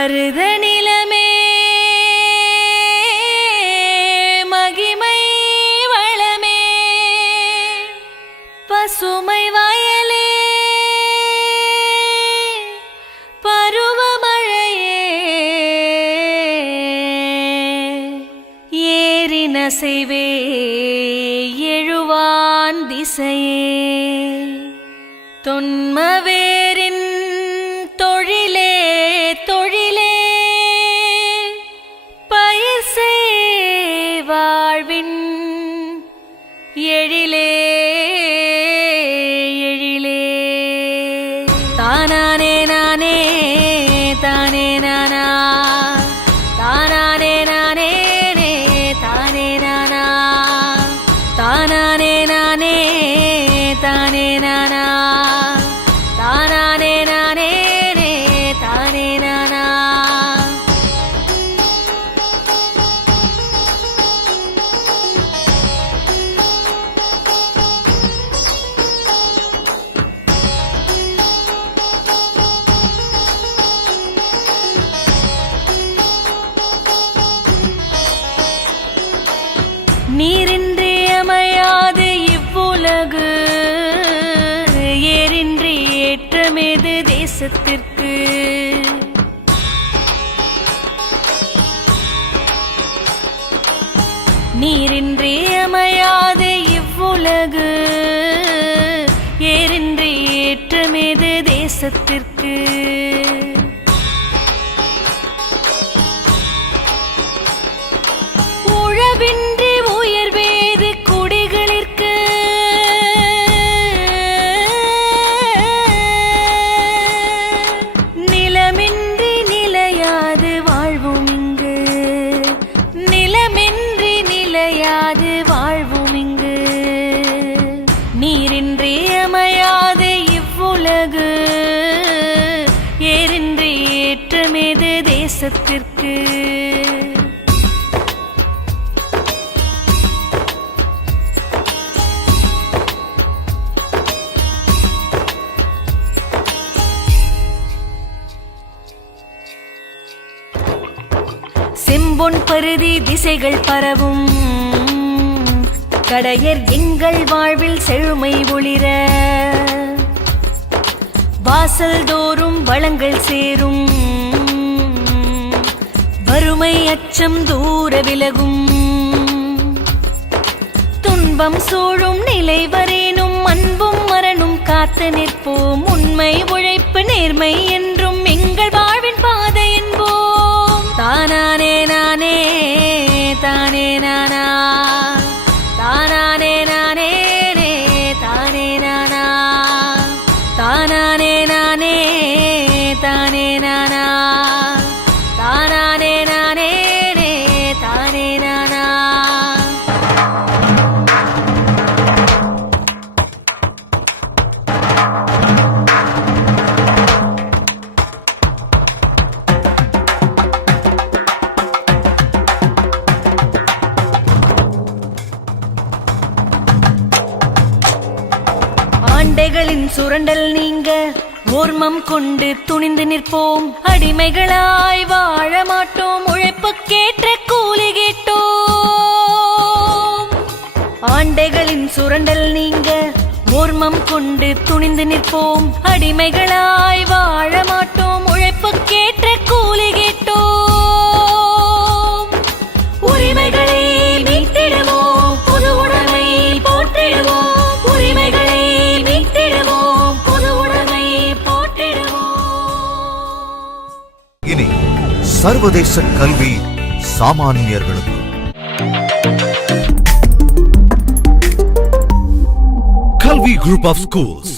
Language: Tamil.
மருத நிலமே மகிமை வளமே பசுமை வயலே பருவமழையே ஏரினசைவே எழுவான் திசையே தொன்மவேரின் தொழிலே தொழிலே பயிர் செய் வாழ்வின் எழிலே எழிலே தானானே நானே தானே நானா தானானே நானே தானே நானா தானானே நானே தானே நானா தானானே நானே தானே நானா நீரின்றி அமையாது இவ்வுலகு ஏரின்றி ஏற்றமேது தேசத்திற்கு நீரின்றி அமையாது இவ்வுலகு ஏரின்றி ஏற்றமேது தேசத்திற்கு உழவின்றி உயர்வேது குடிகளிற்கு நிலமின்றி நிலையாது வாழ்வும் இங்கு நிலமின்றி நிலையாது வாழ்வும் இங்கு நீரின்றி அமையாது இவ்வுலகு ஏரின்றி ஏற்றமேது தேசத்திற்கு செம்பொன் பருதி திசைகள் பரவும் கடையர் எங்கள் வாழ்வில் செழுமை ஒளிர வாசல் தோறும் வளங்கள் சேரும் வறுமை அச்சம் தூர விலகும் துன்பம் சூழும் நிலை வரேனும் அன்பும் மரணும் காத்து நிற்போம் உண்மை உழைப்பு நேர்மை என்றும் எங்கள் வாழ்வின் பாதை என்போம் தானானே நானே தானே நானா தானானே நானே தானே நானா தானானே நானே தானே நானா தானானே நானே தானே நானா ஆண்டைகளின் சுரண்டல் நீங்க ஓர்மம் கொண்டு துணிந்து நிற்போம் அடிமைகளாய் வாழ மாட்டோம் உழைப்புக்கேற்ற கூலி கேட்டோம் ஆண்டைகளின் சுரண்டல் நீங்க ஓர்மம் கொண்டு துணிந்து நிற்போம் அடிமைகளாய் வாழ மாட்டோம் உழைப்புக்கேற்ற கூலி கேட்டோம் உரிமைகளை மீட்டிடுவோம் பொது உடைமை போற்றிடுவோம் உரிமைகளை மீட்டிடுவோம் பொது உடைமை போற்றிடுவோம் இனி சர்வதேச கல்வி சாமானியர்களுக்கு கல்வி குரூப் ஆஃப் ஸ்கூல்ஸ்